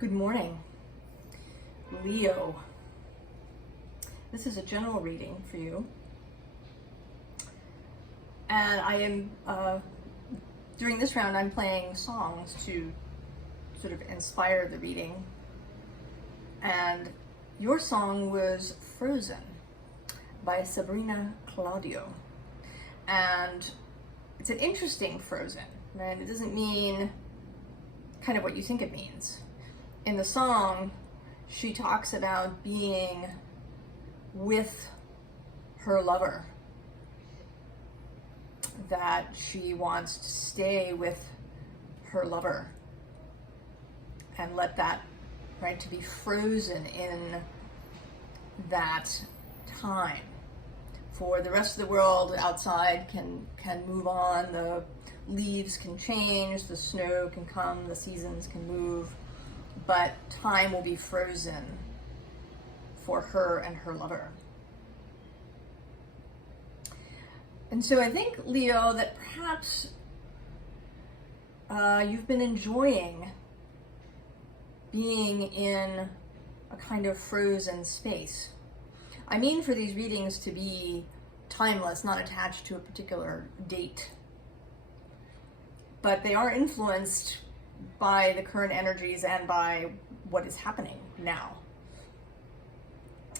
Good morning, Leo. This is a general reading for you. And I am, during this round, I'm playing songs to sort of inspire the reading. And your song was Frozen by Sabrina Claudio. And it's an interesting Frozen, right? It doesn't mean kind of what you think it means. In the song, she talks about being with her lover, that she wants to stay with her lover and let that, right, to be frozen in that time. For the rest of the world outside can move on, the leaves can change, the snow can come, the seasons can move, but time will be frozen for her and her lover. And so I think, Leo, that perhaps you've been enjoying being in a kind of frozen space. I mean for these readings to be timeless, not attached to a particular date. But they are influenced by the current energies and by what is happening now.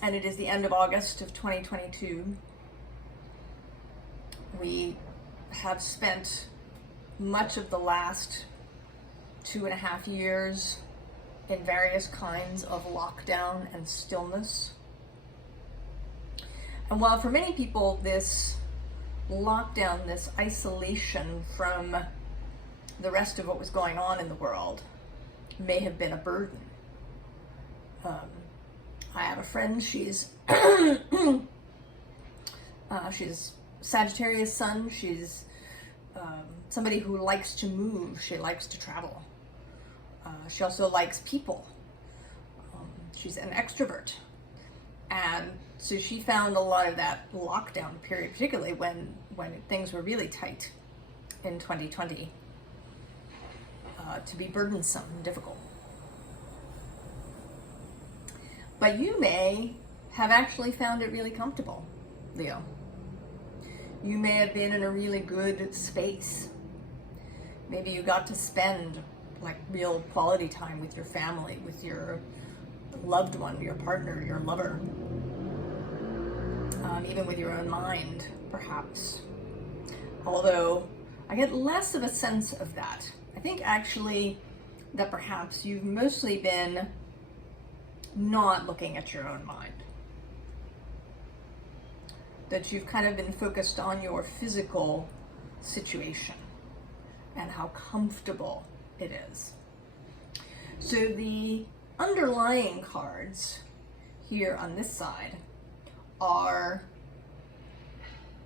And it is the end of August of 2022. We have spent much of the last 2.5 years in various kinds of lockdown and stillness. And while for many people this lockdown, this isolation from the rest of what was going on in the world may have been a burden. I have a friend, she's Sagittarius sun, she's somebody who likes to move, she likes to travel. She also likes people. She's an extrovert. And so she found a lot of that lockdown period, particularly when things were really tight in 2020, to be burdensome and difficult. But you may have actually found it really comfortable, Leo. You may have been in a really good space. Maybe you got to spend like real quality time with your family, with your loved one, your partner, your lover, even with your own mind, perhaps. Although I get less of a sense of that. I think actually that perhaps you've mostly been not looking at your own mind. That you've kind of been focused on your physical situation and how comfortable it is. So the underlying cards here on this side are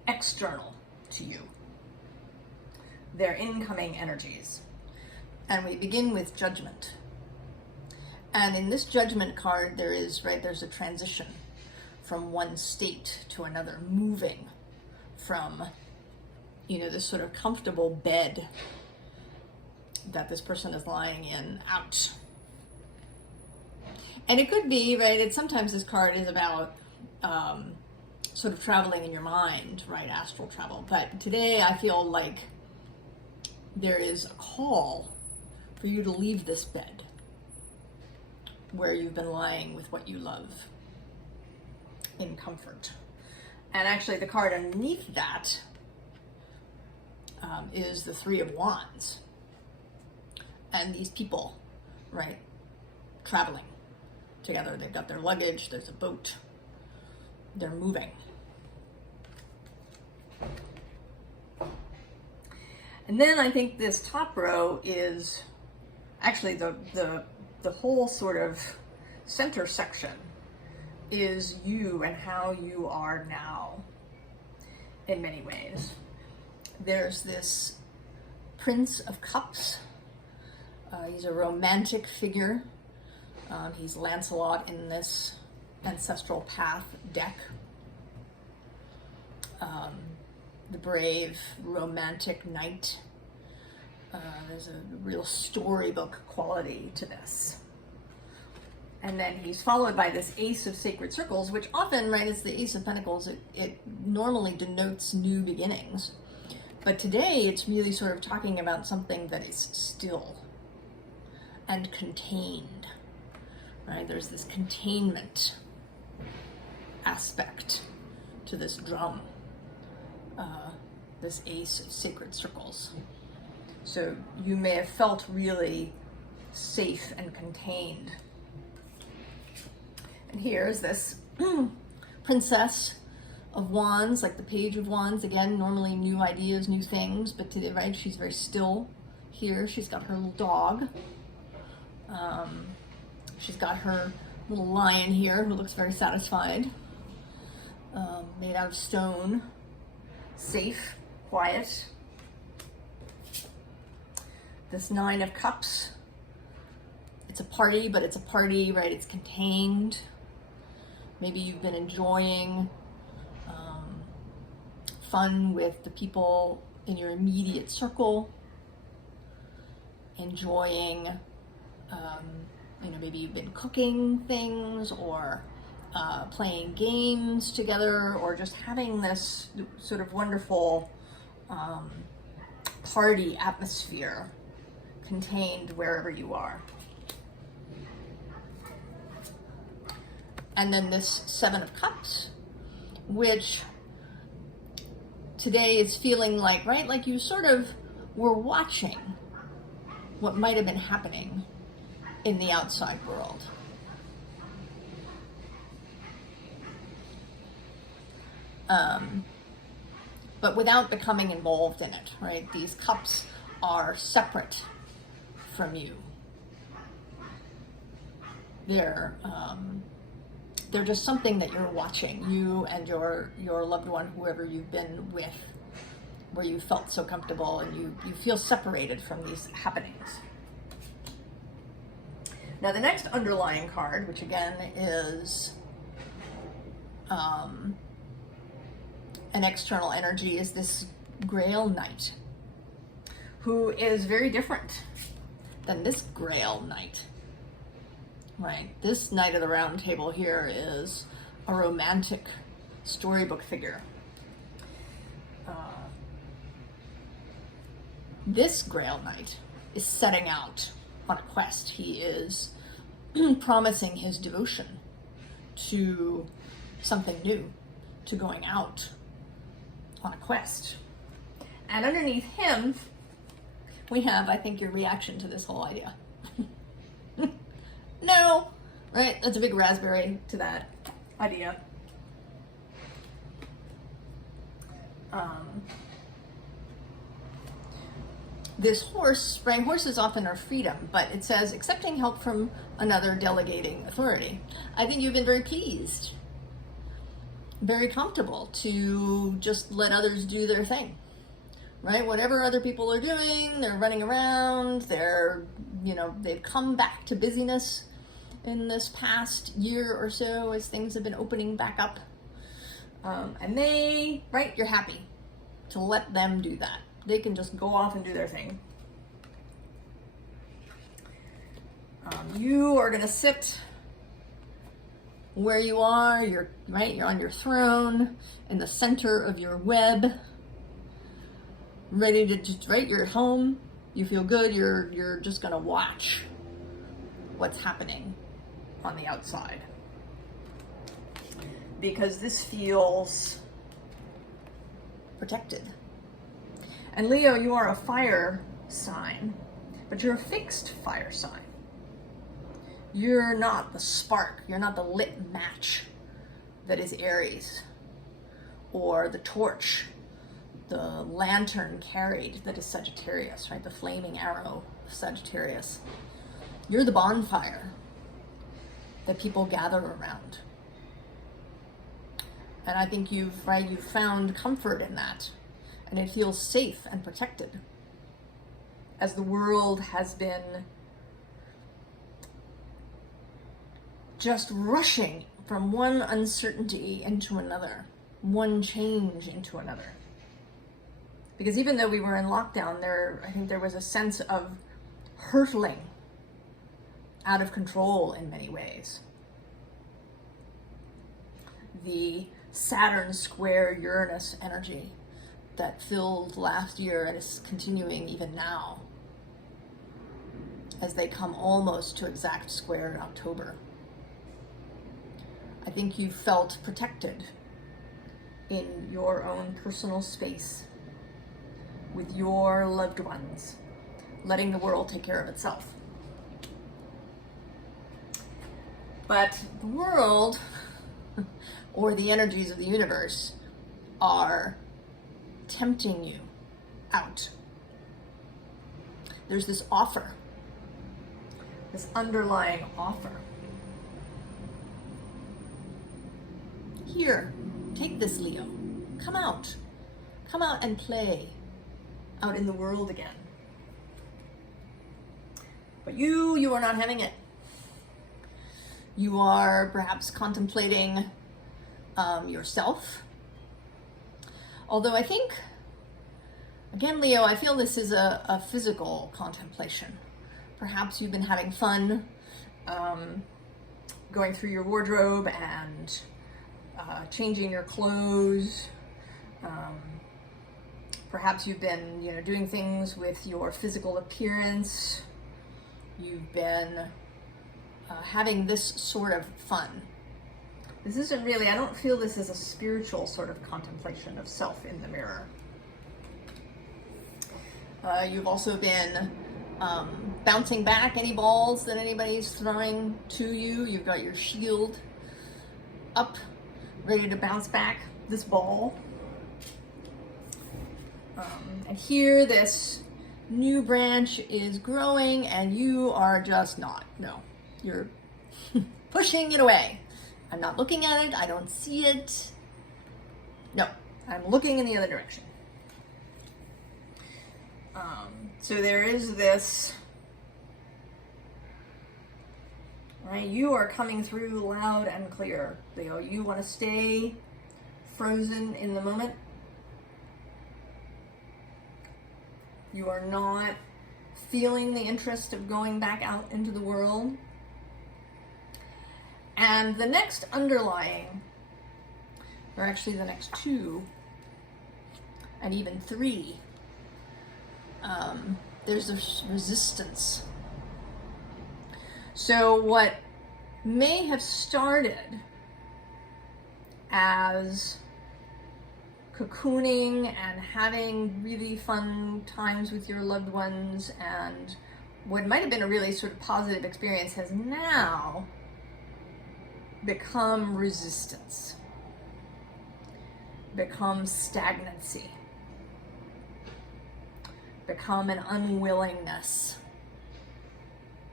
external to you. They're incoming energies. And we begin with Judgment. And in this Judgment card, there's a transition from one state to another, moving from, this sort of comfortable bed that this person is lying in out. And it could be, right, sometimes this card is about sort of traveling in your mind, right, astral travel. But today I feel like there is a call for you to leave this bed where you've been lying with what you love in comfort. And actually the card underneath that is the Three of Wands. And these people, right, traveling together. They've got their luggage, there's a boat, they're moving. And then I think this top row is actually the whole sort of center section is you and how you are now in many ways. There's this Prince of Cups. He's a romantic figure. He's Lancelot in this Ancestral Path deck. The brave, romantic knight. There's a real storybook quality to this. And then he's followed by this Ace of Sacred Circles, which often, right, it's the Ace of Pentacles. It normally denotes new beginnings. But today it's really sort of talking about something that is still and contained, right? There's this containment aspect to this drum, this Ace of Sacred Circles. So you may have felt really safe and contained. And here's this Princess of Wands, like the Page of Wands. Again, normally new ideas, new things, but today, right, she's very still here. She's got her little dog. She's got her little lion here who looks very satisfied. Made out of stone. Safe, quiet. This Nine of Cups. It's a party, but it's a party, right? It's contained. Maybe you've been enjoying fun with the people in your immediate circle, enjoying, maybe you've been cooking things or playing games together, or just having this sort of wonderful party atmosphere contained wherever you are. And then this Seven of Cups, which today is feeling like, right, like you sort of were watching what might have been happening in the outside world. But without becoming involved in it, right? These cups are separate from you. They're just something that you're watching, you and your loved one, whoever you've been with, where you felt so comfortable and you feel separated from these happenings. Now the next underlying card, which again is an external energy, is this Grail Knight, who is very different than this Grail Knight. Right, this Knight of the Round Table here is a romantic storybook figure. This Grail Knight is setting out on a quest. He is promising his devotion to something new, to going out on a quest. And underneath him, we have, I think, your reaction to this whole idea. No, right? That's a big raspberry to that idea. This horse, right? Horses often are freedom, but it says accepting help from another, delegating authority. I think you've been very pleased, very comfortable to just let others do their thing, right? Whatever other people are doing, they're running around, they've come back to busyness in this past year or so as things have been opening back up. And you're happy to let them do that. They can just go off and do their thing. You are gonna sit where you are, you're on your throne, in the center of your web, ready to just, you're at home, you feel good, you're just gonna watch what's happening on the outside. Because this feels protected. And Leo, you are a fire sign, but you're a fixed fire sign. You're not the spark, you're not the lit match that is Aries, or the torch, the lantern carried that is Sagittarius, right? The flaming arrow of Sagittarius. You're the bonfire that people gather around. And I think you've found comfort in that. And it feels safe and protected. As the world has been just rushing from one uncertainty into another, one change into another. Because even though we were in lockdown, I think there was a sense of hurtling out of control in many ways. The Saturn square Uranus energy that filled last year and is continuing even now as they come almost to exact square in October. I think you felt protected in your own personal space with your loved ones, letting the world take care of itself. But the world, or the energies of the universe, are tempting you out. There's this offer, this underlying offer. Here, take this, Leo. Come out. Come out and play out in the world again. But you are not having it. You are perhaps contemplating yourself. Although I think, again, Leo, I feel this is a physical contemplation. Perhaps you've been having fun going through your wardrobe and changing your clothes. Perhaps you've been, doing things with your physical appearance. You've been having this sort of fun. This isn't really, I don't feel this as a spiritual sort of contemplation of self in the mirror. You've also been bouncing back any balls that anybody's throwing to you. You've got your shield up, ready to bounce back this ball. And here this new branch is growing and you are just not. No, you're pushing it away. I'm not looking at it. I don't see it. No, I'm looking in the other direction. So there is this, right? You are coming through loud and clear, Leo. You want to stay frozen in the moment. You are not feeling the interest of going back out into the world. And the next underlying, or actually the next two, and even three, there's this resistance. So what may have started as cocooning and having really fun times with your loved ones and what might have been a really sort of positive experience has now become resistance, become stagnancy, become an unwillingness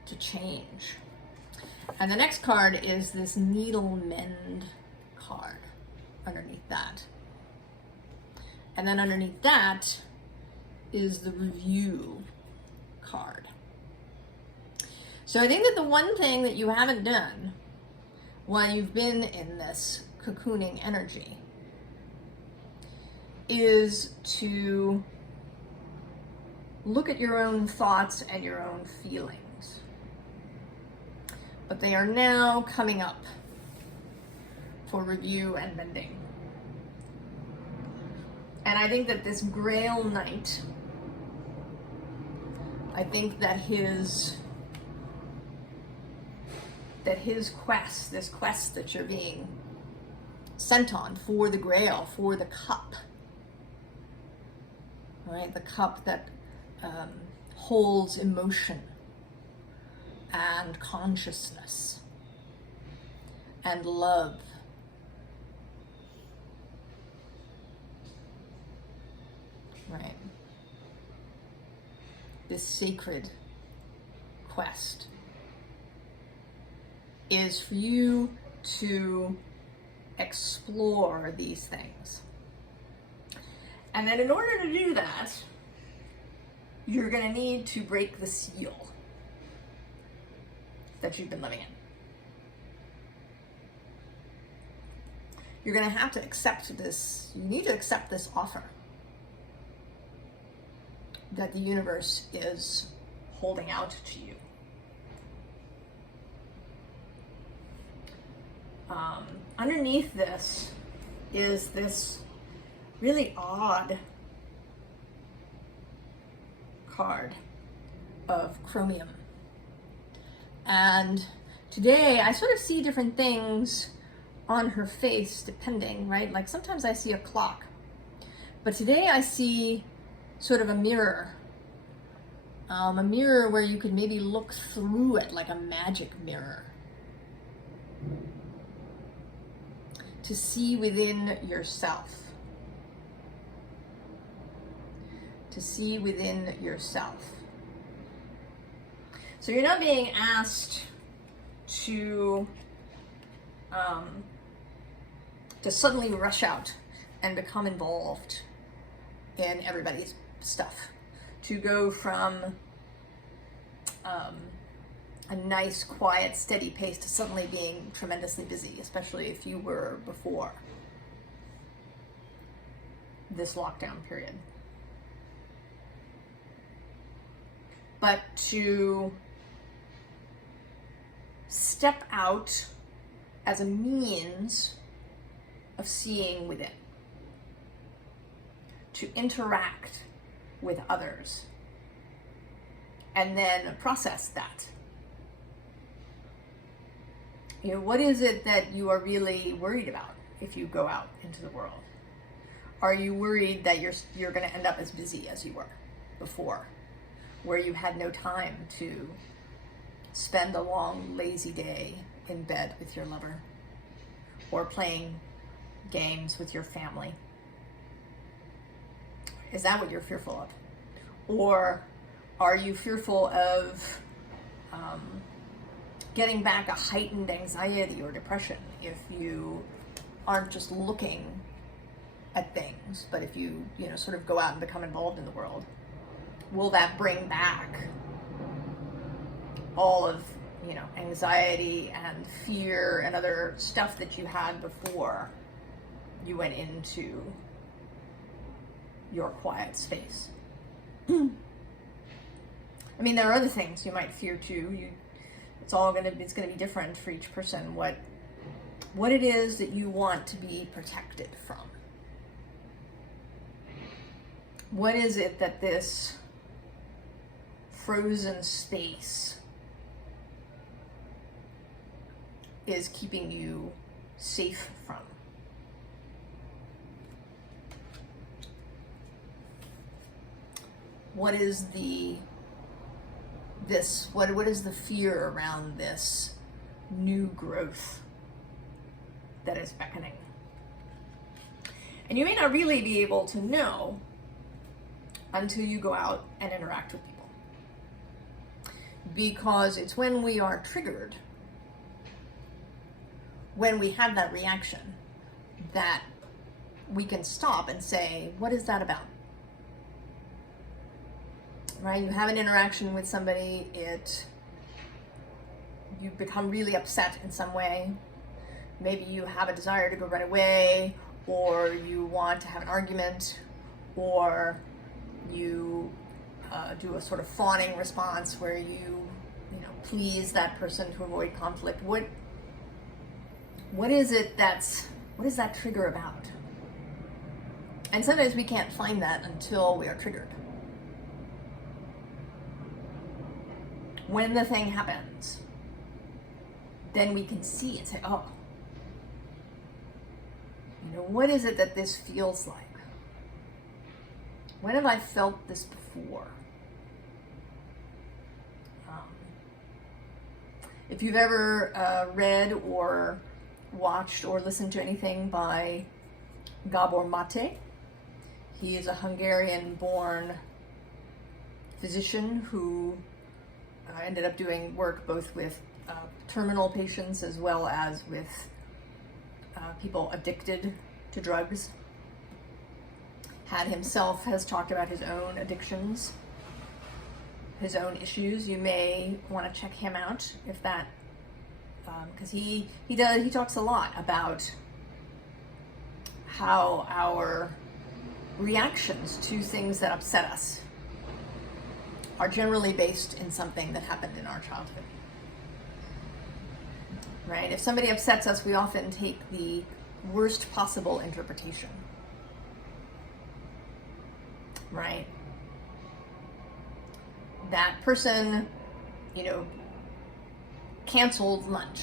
to change. And the next card is this needle mend card underneath that. And then underneath that is the review card. So I think that the one thing that you haven't done while you've been in this cocooning energy is to look at your own thoughts and your own feelings. But they are now coming up for review and mending. And I think that this Grail Knight, I think that his quest, this quest that you're being sent on for the Grail, for the cup, right? The cup that holds emotion and consciousness and love. Right? This sacred quest is for you to explore these things. And then in order to do that, you're going to need to break the seal that you've been living in. You're going to have to accept this, you need to accept this offer that the universe is holding out to you. underneath this is this really odd card of chromium. And today I sort of see different things on her face depending, right? Like sometimes I see a clock, but today I see sort of a mirror where you could maybe look through it like a magic mirror to see within yourself. To see within yourself. So you're not being asked to suddenly rush out and become involved in everybody's stuff. To go from a nice, quiet, steady pace to suddenly being tremendously busy, especially if you were before this lockdown period. But to step out as a means of seeing within, to interact with others, and then process that. You know, what is it that you are really worried about if you go out into the world? Are you worried that you're going to end up as busy as you were before, where you had no time to spend a long, lazy day in bed with your lover or playing games with your family? Is that what you're fearful of? Or are you fearful of getting back a heightened anxiety or depression if you aren't just looking at things, but if you sort of go out and become involved in the world? Will that bring back all of anxiety and fear and other stuff that you had before you went into your quiet space? I mean, there are other things you might fear too. It's going to be different for each person. What it is that you want to be protected from. What is it that this frozen space is keeping you safe from? What is what is the fear around this new growth that is beckoning? And you may not really be able to know until you go out and interact with people. Because it's when we are triggered, when we have that reaction, that we can stop and say, what is that about? Right? You have an interaction with somebody, you become really upset in some way. Maybe you have a desire to go right away, or you want to have an argument, or you do a sort of fawning response where you please that person to avoid conflict. What is that trigger about? And sometimes we can't find that until we are triggered. When the thing happens, then we can see and say, oh, what is it that this feels like? When have I felt this before? If you've ever read or watched or listened to anything by Gabor Mate, he is a Hungarian-born physician who ended up doing work both with terminal patients as well as with people addicted to drugs. Has talked about his own addictions, his own issues. You may want to check him out if that, because he talks a lot about how our reactions to things that upset us are generally based in something that happened in our childhood. right? If somebody upsets us, we often take the worst possible interpretation, right? That person, you know, canceled lunch.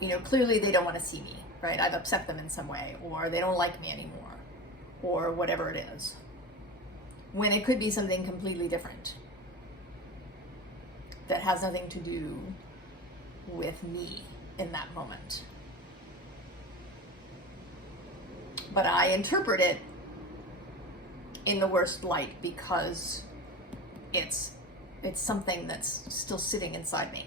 You know, clearly they don't want to see me, right? I've upset them in some way, or they don't like me anymore, or whatever it is. When it could be something completely different that has nothing to do with me in that moment. But I interpret it in the worst light because it's something that's still sitting inside me.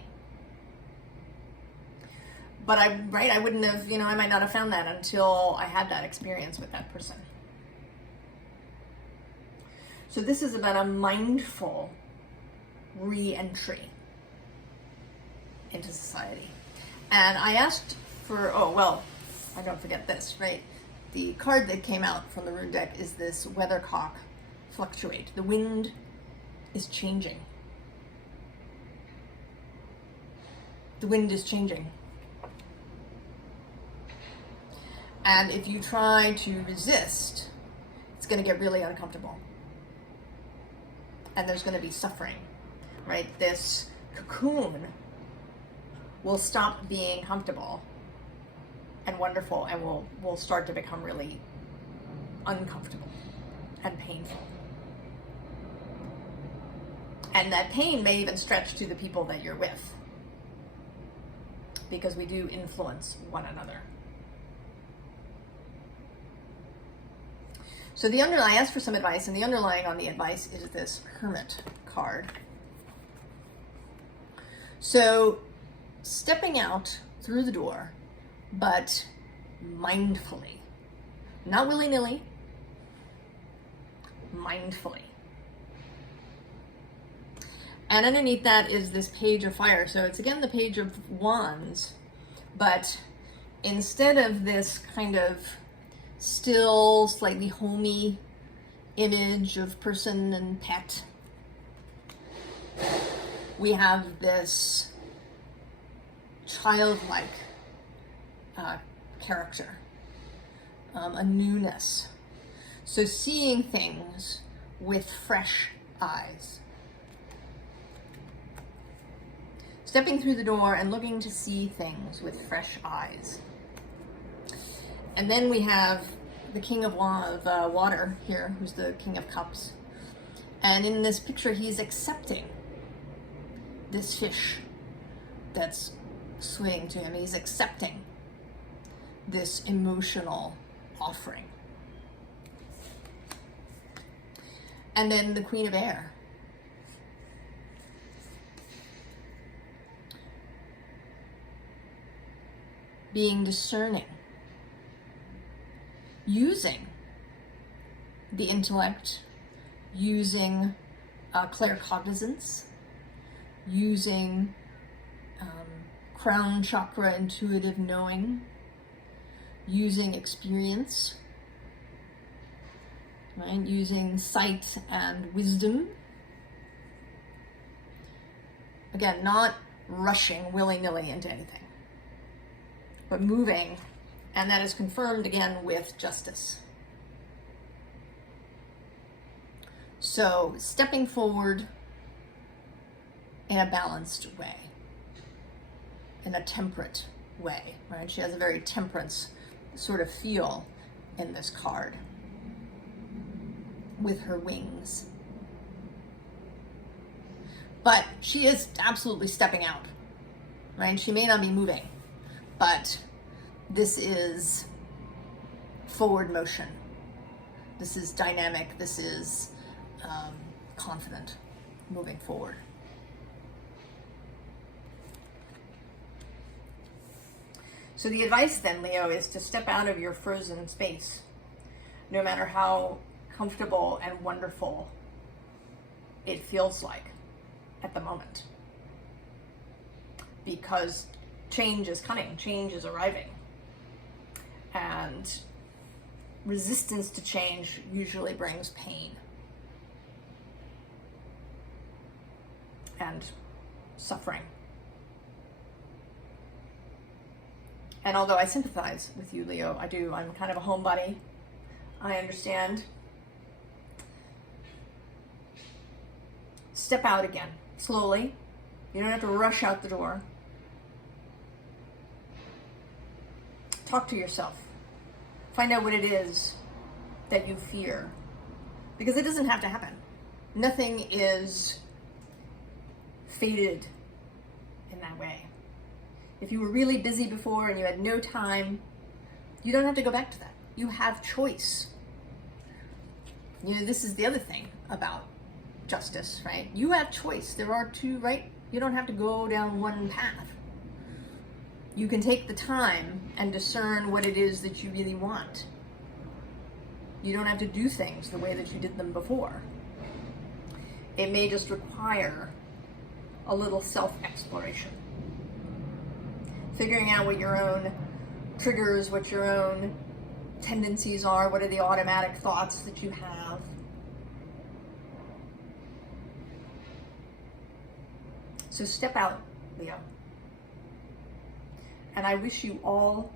But I wouldn't have, I might not have found that until I had that experience with that person. So this is about a mindful re-entry into society. And I asked for, I don't forget this, right? The card that came out from the Rune Deck is this weathercock fluctuate. The wind is changing. The wind is changing. And if you try to resist, it's going to get really uncomfortable. And there's going to be suffering, right? This cocoon will stop being comfortable and wonderful and will start to become really uncomfortable and painful. And that pain may even stretch to the people that you're with, because we do influence one another. So I asked for some advice, and the underlying on the advice is this Hermit card. So stepping out through the door, but mindfully, not willy-nilly, mindfully. And underneath that is this Page of Fire. So it's again the Page of Wands, but instead of this kind of still, slightly homey image of person and pet, we have this childlike character, a newness. So seeing things with fresh eyes. Stepping through the door and looking to see things with fresh eyes. And then we have the King of Water here, who's the King of Cups. And in this picture, he's accepting this fish that's swimming to him. He's accepting this emotional offering. And then the Queen of Air. Being discerning. Using the intellect, using claircognizance, using crown chakra intuitive knowing, using experience, right? Using sight and wisdom. Again, not rushing willy-nilly into anything, but moving. And that is confirmed again with justice. So stepping forward in a balanced way, in a temperate way, right? She has a very temperance sort of feel in this card with her wings. But she is absolutely stepping out, right? She may not be moving, but this is forward motion. This is dynamic. This is confident, moving forward. So the advice then, Leo, is to step out of your frozen space, no matter how comfortable and wonderful it feels like at the moment. Because change is coming, change is arriving. And resistance to change usually brings pain and suffering. And although I sympathize with you, Leo, I do. I'm kind of a homebody. I understand. Step out again, slowly. You don't have to rush out the door. Talk to yourself. Find out what it is that you fear. Because it doesn't have to happen. Nothing is fated in that way. If you were really busy before and you had no time, you don't have to go back to that. You have choice. You know, this is the other thing about justice, right? You have choice. There are two, right? You don't have to go down one path. You can take the time and discern what it is that you really want. You don't have to do things the way that you did them before. It may just require a little self-exploration. Figuring out what your own triggers, what your own tendencies are, what are the automatic thoughts that you have. So step out, Leo. And I wish you all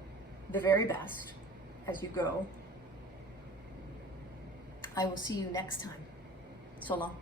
the very best as you go. I will see you next time. So long.